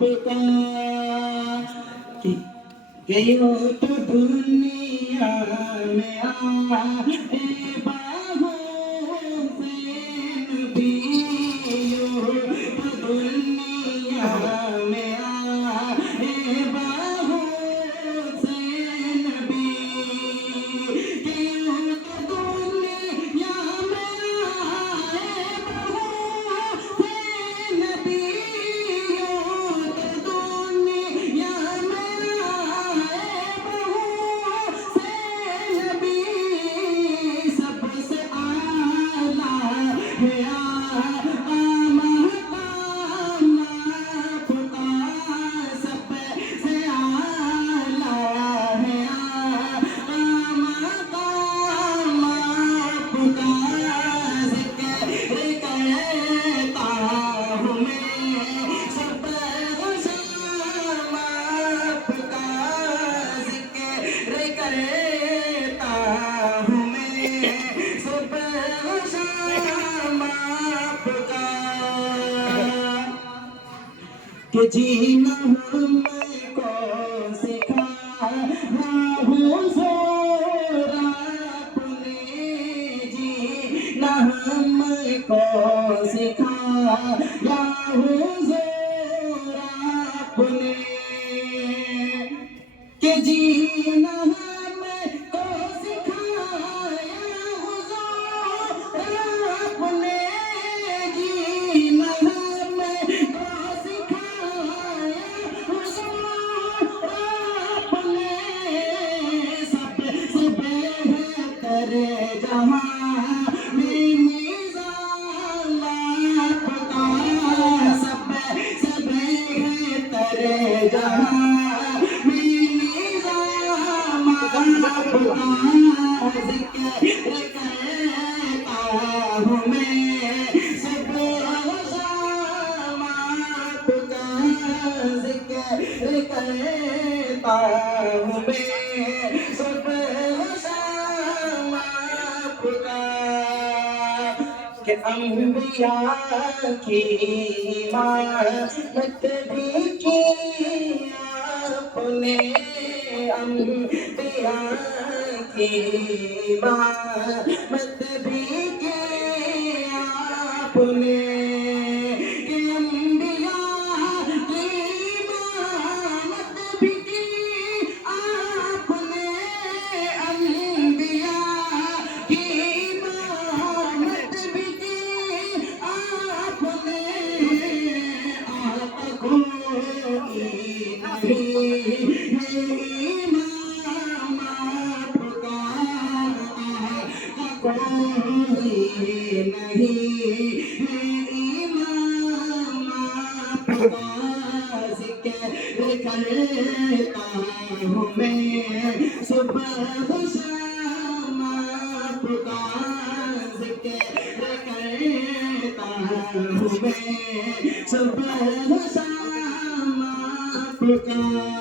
आपका गयो तो दुनिया में आए बाहों से नबी तो दुनिया में आए बाहों से नबी गयो तो दुनिया में आए बाहों से नबी तो दुनिया में सबसे आला है सबसे आला है जिक्र करता हूँ मैं सब आपका जिक्र करता हूँ मैं सुबह शाम आपका कि जीना हमको सिखाया हुज़ूर आपने जीना हमको सिखाया हुज़ूर आपने कि जीना हमको सिखाया हुज़ूर आपने जीना हमको सिखाया हुज़ूर आपने सबसे बेहतर जहां में निज़ाम आपका सबसे बेहतर जहां जिक्र करता हूँ मैं सुबह शाम आपका जिक्र करता हूँ मैं सुबह शाम आपका कि अम्बिया की इमारत भी की आपने अम्बिया की इमारत भी की आपने कि अम्बिया की इमारत भी की आपने अम्बिया की इमारत भी की आपने आता कोई नहीं इमाम आपका जिक्र करता हूँ मैं सुबह शाम आपका जिक्र करता हूँ मैं सुबह शाम आपका